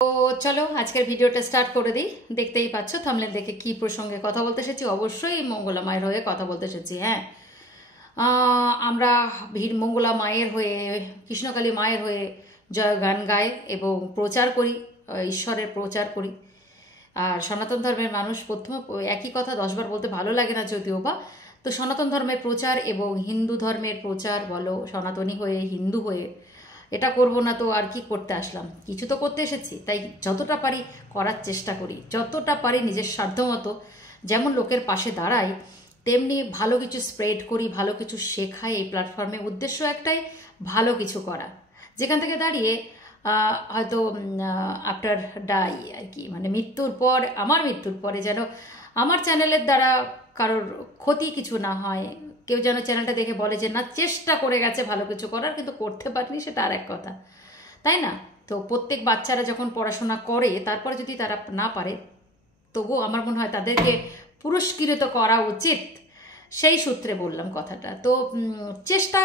তো চলো আজকের ভিডিওটা স্টার্ট করে দিই। দেখতেই পাচ্ছ থাম্বনেল দেখে কি প্রসঙ্গে কথা বলতে এসেছি। অবশ্যই মঙ্গলা মায়ের হয়ে কথা বলতে এসেছি। হ্যাঁ, আমরা ভিড় মঙ্গলা মায়ের হয়ে, কৃষ্ণকালী মায়ের হয়ে জয় গান গাই এবং প্রচার করি, ঈশ্বরের প্রচার করি। আর সনাতন ধর্মের মানুষ প্রথমে একই কথা 10 বার বলতে ভালো লাগে না যদিও বা। তো সনাতন ধর্মের প্রচার এবং হিন্দু ধর্মের প্রচার বলো, সনাতনী হয়ে হিন্দু হয়ে এটা করব না তো আর কি করতে আসলাম? কিছু তো করতে এসেছি, তাই যতটা পারি করার চেষ্টা করি, যতটা পারি নিজের সাধ্যমতো। যেমন লোকের পাশে দাঁড়াই, তেমনি ভালো কিছু স্প্রেড করি, ভালো কিছু শেখাই। এই প্ল্যাটফর্মে উদ্দেশ্য একটাই, ভালো কিছু করা। যেখান থেকে দাঁড়িয়ে হয়তো আফটার ডাই আর কি, মানে মৃত্যুর পর, আমার মৃত্যুর পরে যেন আমার চ্যানেলের দ্বারা কারোর ক্ষতি কিছু না হয়। কেউ যেন চ্যানেলটা দেখে বলে যে না, চেষ্টা করে গেছে ভালো কিছু করার, কিন্তু করতে পারেনি, সেটা আর এক কথা, তাই না? তো প্রত্যেক বাচ্চারা যখন পড়াশোনা করে তারপরে যদি তারা না পারে, তবুও আমার মনে হয় তাদেরকে পুরস্কৃত করা উচিত। সেই সূত্রে বললাম কথাটা। তো চেষ্টা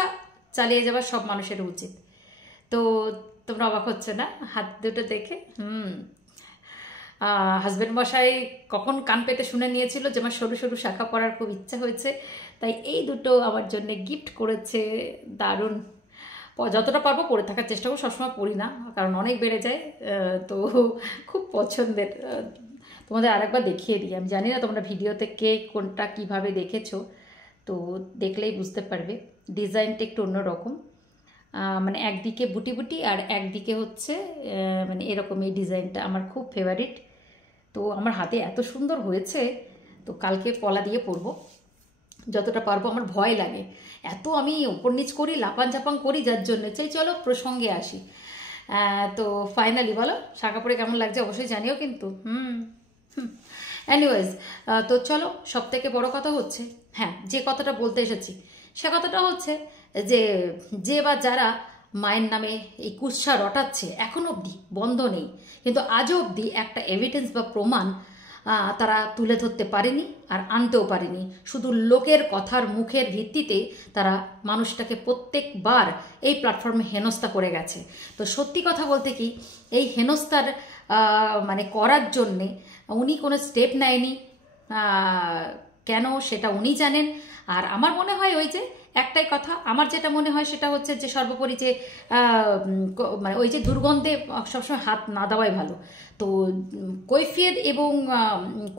চালিয়ে যাওয়া সব মানুষের উচিত। তো তোমরা অবাক হচ্ছে না হাত দুটো দেখে? হাজব্যান্ড মশাই কখন কান পেতে শুনে নিয়েছিল যে আমার সরু সরু শাখা পরার খুব ইচ্ছা হয়েছে, তাই এই দুটো আমার জন্য গিফট করেছে। দারুণ। যতটা পারবো পরে থাকার চেষ্টা করবো, সবসময় পড়ি না কারণ অনেক বেড়ে যায়। তো খুব পছন্দের। তোমাদের আরেকবার দেখিয়ে দিই। আমি জানি না তোমরা ভিডিওতে কে কোনটা কিভাবে দেখেছো, তো দেখলেই বুঝতে পারবে। ডিজাইনটা একটু অন্যরকম, মানে একদিকে বুটি বুটি আর একদিকে হচ্ছে মানে এরকম। এই ডিজাইনটা আমার খুব ফেভারিট। তো আমার হাতে এত সুন্দর হয়েছে, তো কালকে পলা দিয়ে পরবো যতটা পারবো। আমার ভয় লাগে, এত আমি ওপর নিচ করি, লাপান ঝাপান করি, যার জন্য চাই। চলো প্রসঙ্গে আসি। তো ফাইনালি বলো শাখা পরে কেমন লাগছে অবশ্যই জানিও কিন্তু। এনিওয়েজ, তো চলো, সব থেকে বড় কথা হচ্ছে, হ্যাঁ, যে কথাটা বলতে এসেছি সে কথাটা হচ্ছে যে যে বা যারা মায়ের নামে এই কুৎসা রটাচ্ছে, এখন অবধি বন্ধ নেই, কিন্তু আজও অবধি একটা এভিডেন্স বা প্রমাণ তারা তুলে ধরতে পারেনি আর আনতেও পারেনি। শুধু লোকের কথার মুখের ভিত্তিতে তারা মানুষটাকে প্রত্যেকবার এই প্ল্যাটফর্মে হেনস্থা করে গেছে। তো সত্যি কথা বলতে কি, এই হেনস্থার মানে করার জন্যে উনি কোনো স্টেপ নেয়নি। কেন সেটা উনি জানেন। আর আমার মনে হয় ওই যে একটাই কথা, আমার যেটা মনে হয় সেটা হচ্ছে যে সর্বোপরি যে মানে ওই যে দুর্গন্ধে সবসময় হাত না দেওয়াই ভালো। তো কৈফিয়ত এবং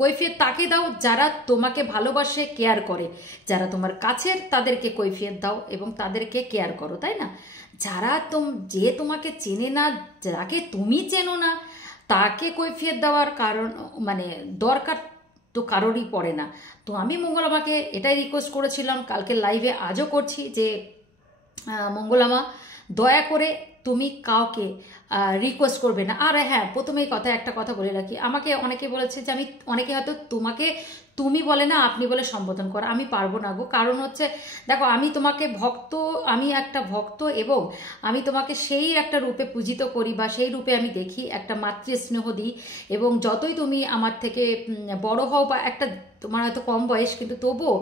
কৈফিয়ত তাকে দাও যারা তোমাকে ভালোবাসে, কেয়ার করে। যারা তোমার কাছের তাদেরকে কৈফিয়ত দাও এবং তাদেরকে কেয়ার করো, তাই না? যারা যে তোমাকে চেনে না, যাকে তুমি চেনো না, তাকে কৈফিয়ত দেওয়ার কারণ মানে দরকার তো কারোরই পড়ে না। তো আমি মঙ্গলামাকে এটাই রিকোয়েস্ট করেছিলাম, কালকে লাইভে আজও করছি, যে মঙ্গলামা দয়া করে তুমি কাউকে রিকোয়েস্ট করবে না। আর হ্যাঁ, প্রথমেই একটা কথা বলে রাখি, আমাকে অনেকে বলেছে যে আমি, অনেকে হয়তো তোমাকে তুমি বলে না আপনি বলে সম্বোধন করা, আমি পারবো না গো। কারণ হচ্ছে দেখো, আমি তোমাকে ভক্ত, আমি একটা ভক্ত এবং আমি তোমাকে সেই একটা রূপে পূজিত করি বা সেই রূপে আমি দেখি, একটা মাতৃ স্নেহ দিই। এবং যতই তুমি আমার থেকে বড় হও বা একটা তোমার হয়তো কম বয়স, কিন্তু তবুও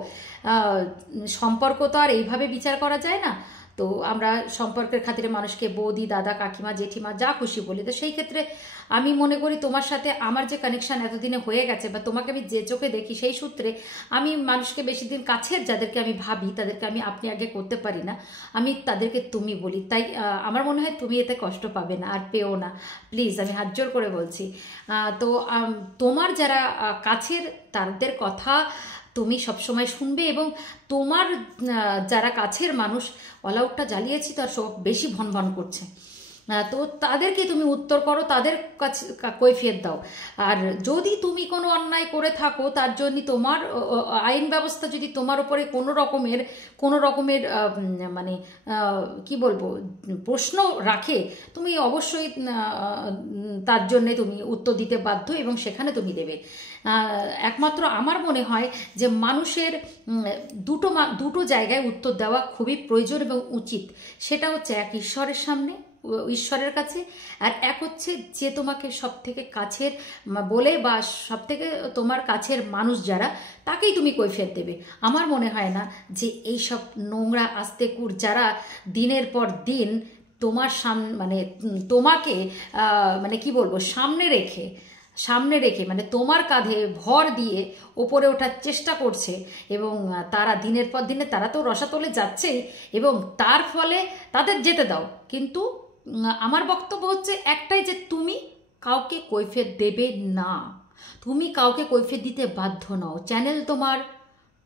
সম্পর্ক তো আর এইভাবে বিচার করা যায় না। তো আমরা সম্পর্কের খাতিরে মানুষকে বৌদি, দাদা, কাকিমা, জেঠিমা যা খুশি বলি। তো সেই ক্ষেত্রে আমি মনে করি তোমার সাথে আমার যে কানেকশন এতদিনে হয়ে গেছে, বা তোমাকে আমি যে চোখে দেখি সেই সূত্রে আমি মানুষকে বেশি দিন কাছের যাদেরকে আমি ভাবি তাদেরকে আমি আপনি আগে করতে পারি না, আমি তাদেরকে তুমি বলি। তাই আমার মনে হয় তুমি এতে কষ্ট পাবে না আর পেও না, প্লিজ, আমি হাত জোর করে বলছি। তো তোমার যারা কাছের তাদের কথা তুমি সবসময় শুনবে, এবং তোমার যারা কাছের মানুষ, অল আউটটা জ্বালিয়েছি তো আর সব বেশি ভন ভন করছে, তো তাদেরকে তুমি উত্তর করো, তাদের কাছে কৈফিয়ত দাও। আর যদি তুমি কোনো অন্যায় করে থাকো, তার জন্য তোমার আইন ব্যবস্থা যদি তোমার উপরে কোনো রকমের মানে কি বলবো প্রশ্ন রাখে, তুমি অবশ্যই তার জন্যে তুমি উত্তর দিতে বাধ্য এবং সেখানে তুমি দেবে। একমাত্র আমার মনে হয় যে মানুষের দুটো জায়গায় উত্তর দেওয়া খুবই প্রয়োজন এবং উচিত। সেটা হচ্ছে এক ঈশ্বরের সামনে, ঈশ্বরের কাছে, আর এক হচ্ছে যে তোমাকে সব থেকে কাছের বলে বা সব থেকে তোমার কাছের মানুষ যারা, তাকেই তুমি কৈফিয়ত দেবে। আমার মনে হয় না যে এইসব নোংরা আস্তেকুর যারা দিনের পর দিন তোমার মানে তোমাকে মানে কি বলবো সামনে রেখে মানে তোমার কাঁধে ভর দিয়ে ওপরে ওঠার চেষ্টা করছে, এবং তারা দিনের পর দিনে তারা তো রসাতলে যাচ্ছেই, এবং তার ফলে তাদের যেতে দাও। কিন্তু আমার বক্তব্য হচ্ছে একটাই, যে তুমি কাউকে কৈফিয়ত দেবে না, তুমি কাউকে কৈফিয়ত দিতে বাধ্য নও। চ্যানেল তোমার,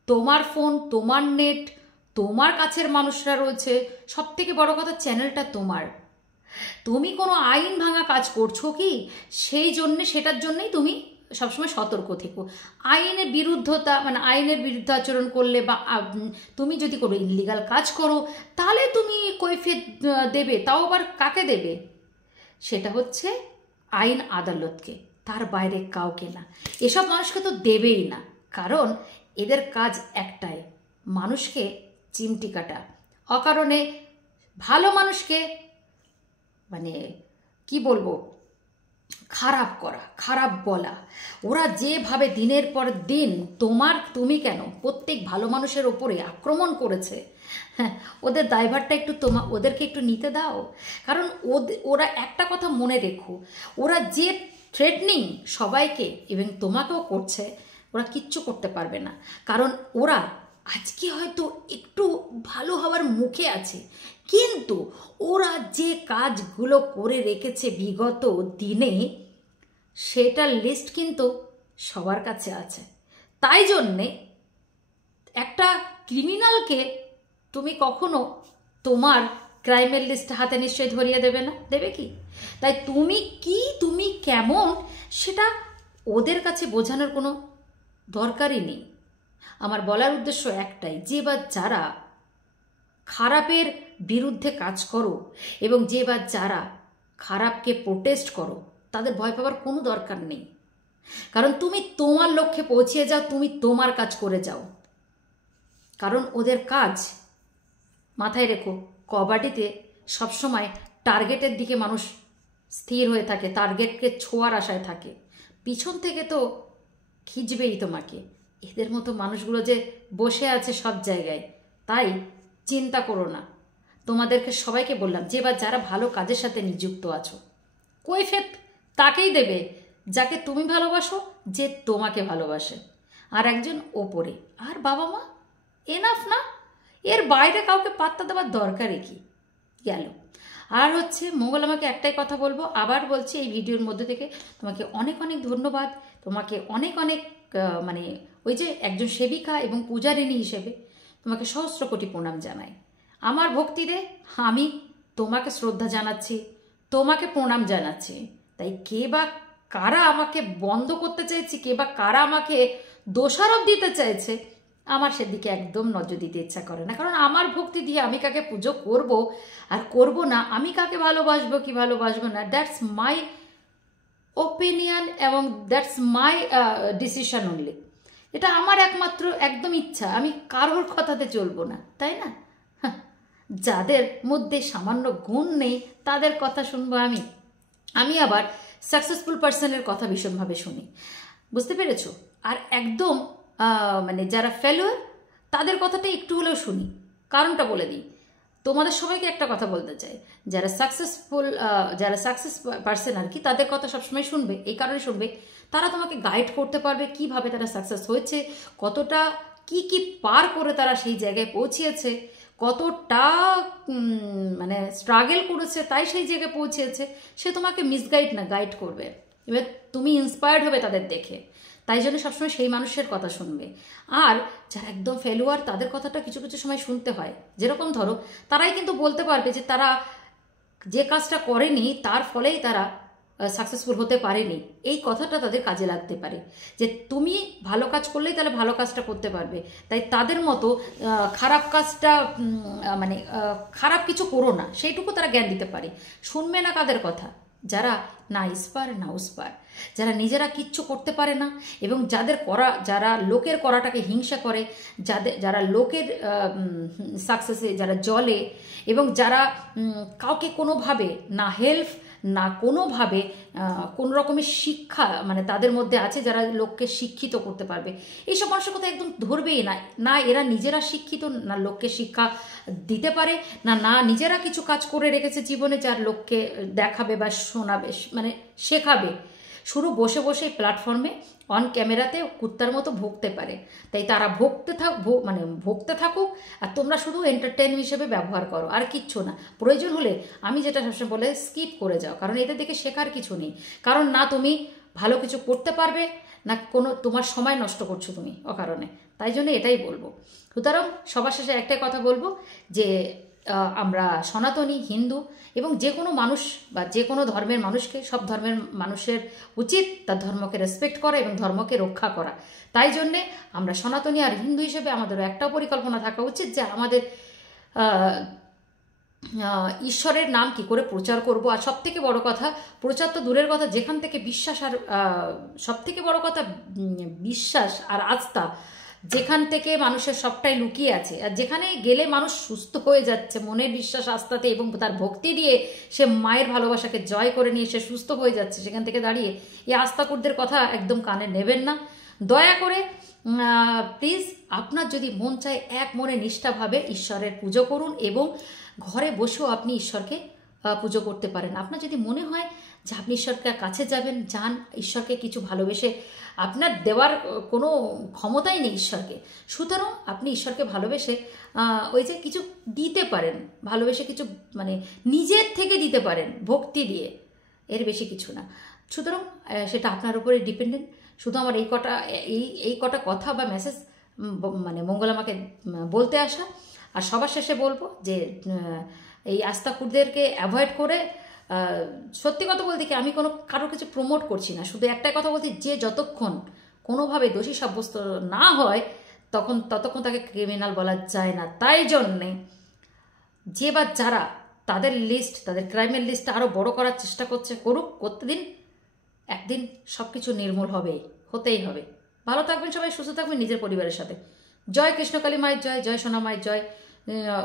তোমার ফোন, তোমার নেট, তোমার কাছের মানুষরা রয়েছে, সব থেকে বড় কথা চ্যানেলটা তোমার। তুমি কোনো আইন ভাঙা কাজ করছো কি, সেটার জন্যই তুমি সবসময় সতর্ক থেকো। আইনের বিরুদ্ধতা মানে আইনের বিরুদ্ধে আচরণ করলে বা তুমি যদি কোনো ইনলিগাল কাজ করো, তাহলে তুমি কৈফিয়ত দেবে, তাও আবার কাকে দেবে? সেটা হচ্ছে আইন আদালতকে, তার বাইরে কাউকে না। এসব মানুষকে তো দেবেই না, কারণ এদের কাজ একটাই, মানুষকে চিমটি কাটা, অকারণে ভালো মানুষকে মানে কি বলবো খারাপ করা, খারাপ বলা। ওরা যেভাবে দিনের পর দিন তুমি কেন প্রত্যেক ভালো মানুষের ওপরে আক্রমণ করেছে, হ্যাঁ, ওদের দায়ভারটা একটু ওদেরকে একটু নিতে দাও। কারণ ওরা একটা কথা মনে রেখো, ওরা যে থ্রেটনিং সবাইকে এবং তোমাকেও করছে, ওরা কিচ্ছু করতে পারবে না। কারণ ওরা আজকে হয়তো একটু ভালো হওয়ার মুখে আছে, কিন্তু ওরা যে কাজগুলো করে রেখেছে বিগত দিনে, সেটার লিস্ট কিন্তু সবার কাছে আছে। তাই জন্যে একটা ক্রিমিনালকে তুমি কখনো তোমার ক্রাইমের লিস্ট হাতে নিশ্চয়ই ধরিয়ে দেবে না, দেবে কি? তাই তুমি কেমন সেটা ওদের কাছে বোঝানোর কোনো দরকারই নেই। আমার বলার উদ্দেশ্য একটাই, যে বা যারা খারাপের বিরুদ্ধে কাজ করো এবং যে বা যারা খারাপকে প্রোটেস্ট করো, তাদের ভয় পাওয়ার কোনো দরকার নেই। কারণ তুমি তোমার লক্ষ্যে পৌঁছে যাও, তুমি তোমার কাজ করে যাও। কারণ ওদের কাজ, মাথায় রেখো, কবাডিতে সবসময় টার্গেটের দিকে মানুষ স্থির হয়ে থাকে, টার্গেটকে ছোঁয়ার আশায় থাকে, পিছন থেকে তো খিঁচবেই তোমাকে। এদের মতো মানুষগুলো যে বসে আছে সব জায়গায়, তাই চিন্তা করো না। তোমাদেরকে সবাইকে বললাম, যে বা যারা ভালো কাজের সাথে নিযুক্ত আছো, কৈফিয়ত তাকেই দেবে যাকে তুমি ভালোবাসো, যে তোমাকে ভালোবাসে, আর একজন ওপরে, আর বাবা মা, এনাফ না? এর বাইরে কাউকে পাত্তা দেওয়ার দরকারই কি? গেল। আর হচ্ছে মঙ্গল, আমাকে একটাই কথা বলবো, আবার বলছি এই ভিডিওর মধ্যে থেকে তোমাকে অনেক অনেক ধন্যবাদ, তোমাকে অনেক অনেক মানে ওই যে একজন সেবিকা এবং পূজারিণী হিসেবে তোমাকে সহস্র কোটি প্রণাম জানাই। আমার ভক্তিতে আমি তোমাকে শ্রদ্ধা জানাচ্ছি, তোমাকে প্রণাম জানাচ্ছি। তাই কে বা কারা আমাকে বন্ধ করতে চাইছে, কে বা কারা আমাকে দোষারোপ দিতে চাইছে, আমার সেদিকে একদম নজর দিতে ইচ্ছা করে না। কারণ আমার ভক্তি দিয়ে আমি কাকে পুজো করব আর করব না, আমি কাকে ভালোবাসবো কি ভালোবাসবো না, দ্যাটস মাই ওপিনিয়ন এবং দ্যাটস মাই ডিসিশন অনলি। এটা আমার একমাত্র একদম ইচ্ছা, আমি কারোর কথাতে চলবো না, তাই না? যাদের মধ্যে সামান্য গুণ নেই তাদের কথা শুনবো আমি আবার সাকসেসফুল পার্সনের কথা ভীষণভাবে শুনি, বুঝতে পেরেছো? আর একদম মানে যারা ফেলোয়ার তাদের কথাটা একটু হলেও শুনি। কারণটা বলে দিই, তোমাদের সবাইকে একটা কথা বলতে চাই, যারা সাকসেস পার্সন আর কি, তাদের কথা সবসময় শুনবে। এই কারণে শুনবে, তারা তোমাকে গাইড করতে পারবে কিভাবে তারা সাকসেস হয়েছে, কতটা কি কি পার করে তারা সেই জায়গায় পৌঁছিয়েছে, কতটা মানে স্ট্রাগল করেছে তাই সেই জায়গায় পৌঁছেছে। সে তোমাকে মিসগাইড না, গাইড করবে। এবার তুমি ইন্সপায়ার্ড হবে তাদের দেখে, তাই জন্য সবসময় সেই মানুষের কথা শুনবে। আর যারা একদম ফেলোয়ার, তাদের কথাটা কিছু কিছু সময় শুনতে হয়। যেরকম ধরো, তারাই কিন্তু বলতে পারবে যে তারা যে কাজটা করেনি তার ফলেই তারা সাকসেসফুল হতে পারেনি। এই কথাটা তাদের কাজে লাগতে পারে, যে তুমি ভালো কাজ করলেই তাহলে ভালো কাজটা করতে পারবে। তাই তাদের মতো খারাপ কাজটা মানে খারাপ কিছু করো না, সেইটুকু তারা জ্ঞান দিতে পারে। শুনবে না কাদের কথা? যারা না ইস্পার না উস্পার, যারা নিজেরা কিচ্ছু করতে পারে না এবং যারা লোকের করাটাকে হিংসা করে, যারা লোকের সাকসেসে যারা জ্বলে এবং যারা কাউকে কোনোভাবে না হেল্প না কোনোভাবে কোনো রকমের শিক্ষা মানে তাদের মধ্যে আছে যারা লোককে শিক্ষিত করতে পারবে। এইসব মানুষের কথা একদম ধরবেই না। না এরা নিজেরা শিক্ষিত, না লোককে শিক্ষা দিতে পারে, না না নিজেরা কিছু কাজ করে রেখেছে জীবনে যার লোককে দেখাবে বা শোনাবে মানে শেখাবে। শুধু বসে বসে প্ল্যাটফর্মে অন ক্যামেরাতে কুত্তার মতো ভুগতে পারে। তাই তারা ভুগতে থাকুক, আর তোমরা শুধু এন্টারটেন হিসেবে ব্যবহার করো, আর কিচ্ছু না। প্রয়োজন হলে আমি যেটা সবসময় বলে স্কিপ করে যাও, কারণ এটা দেখে শেখার কিছু নেই। কারণ না তুমি ভালো কিছু করতে পারবে, না কোনো তোমার সময় নষ্ট করছো তুমি অকারণে। তাই জন্য এটাই বলবো। সুতরাং সবার শেষে একটাই কথা বলবো যে আমরা সনাতনী হিন্দু এবং যে কোনো মানুষ বা যে কোনো ধর্মের মানুষকে, সব ধর্মের মানুষের উচিত তার ধর্মকে রেসপেক্ট করা এবং ধর্মকে রক্ষা করা। তাই জন্যে আমরা সনাতনী আর হিন্দু হিসেবে আমাদেরও একটাও পরিকল্পনা থাকা উচিত যে আমাদের ঈশ্বরের নাম কি করে প্রচার করব। আর সব থেকে বড় কথা, প্রচার তো দূরের কথা, যেখান থেকে বিশ্বাস আর সব থেকে বড় কথা বিশ্বাস আর আস্থা, যেখান থেকে মানুষের সবটাই লুকিয়ে আছে, আর যেখানে গেলে মানুষ সুস্থ হয়ে যাচ্ছে মনের বিশ্বাস আস্থাতে এবং তার ভক্তি দিয়ে সে মায়ের ভালোবাসাকে জয় করে নিয়ে সে সুস্থ হয়ে যাচ্ছে, সেখান থেকে দাঁড়িয়ে এই আস্তাকুরদের কথা একদম কানে নেবেন না। দয়া করে প্লিজ আপনার যদি মন চায় এক মনে নিষ্ঠাভাবে ঈশ্বরের পুজো করুন এবং ঘরে বসেও আপনি ঈশ্বরকে পুজো করতে পারেন। আপনার যদি মনে হয় যে আপনি ঈশ্বরকে কাছে যাবেন, যান। ঈশ্বরকে কিছু ভালোবেসে, আপনার দেওয়ার কোনো ক্ষমতাই নেই ঈশ্বরকে, সুতরাং আপনি ঈশ্বরকে ভালোবেসে ওই যে কিছু দিতে পারেন, ভালোবেসে কিছু মানে নিজের থেকে দিতে পারেন ভক্তি দিয়ে, এর বেশি কিছু না। সুতরাং সেটা আপনার উপরে ডিপেন্ডেন্ট। শুধু আমার এই কটা কথা বা মেসেজ মানে মঙ্গলামাকে বলতে আসা। আর সবার শেষে বলবো যে এই আস্তাকুরদেরকে অ্যাভয়েড করে, সত্যি কথা বলতে কি আমি কারো কিছু প্রমোট করছি না, শুধু একটাই কথা বলছি যে যতক্ষণ কোনোভাবে দোষী সাব্যস্ত না হয় ততক্ষণ তাকে ক্রিমিনাল বলা যায় না। তাই জন্যে যে বা যারা তাদের ক্রাইমের লিস্ট আরও বড় করার চেষ্টা করতে দিন, একদিন সব কিছু নির্মূল হতেই হবে। ভালো থাকবেন সবাই, সুস্থ থাকবেন নিজের পরিবারের সাথে। জয় কৃষ্ণকালী মায়ের জয়, জয় সোনা মায়ের জয়।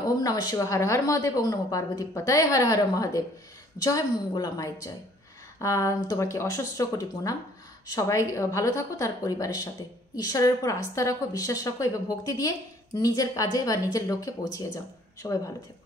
ওম নমঃ শিবায়, হর হর মহাদেব। ওম নমঃ পার্বতী পতায়, হর হর মহাদেব। জয় মঙ্গলা মায়ের জয়। তোমাকে অসহস্র কোটি প্রণাম। সবাই ভালো থাকো তার পরিবারের সাথে। ঈশ্বরের উপর আস্থা রাখো, বিশ্বাস রাখো এবং ভক্তি দিয়ে নিজের কাজে বা নিজের লক্ষ্যে পৌঁছিয়ে যাও। সবাই ভালো থেকো।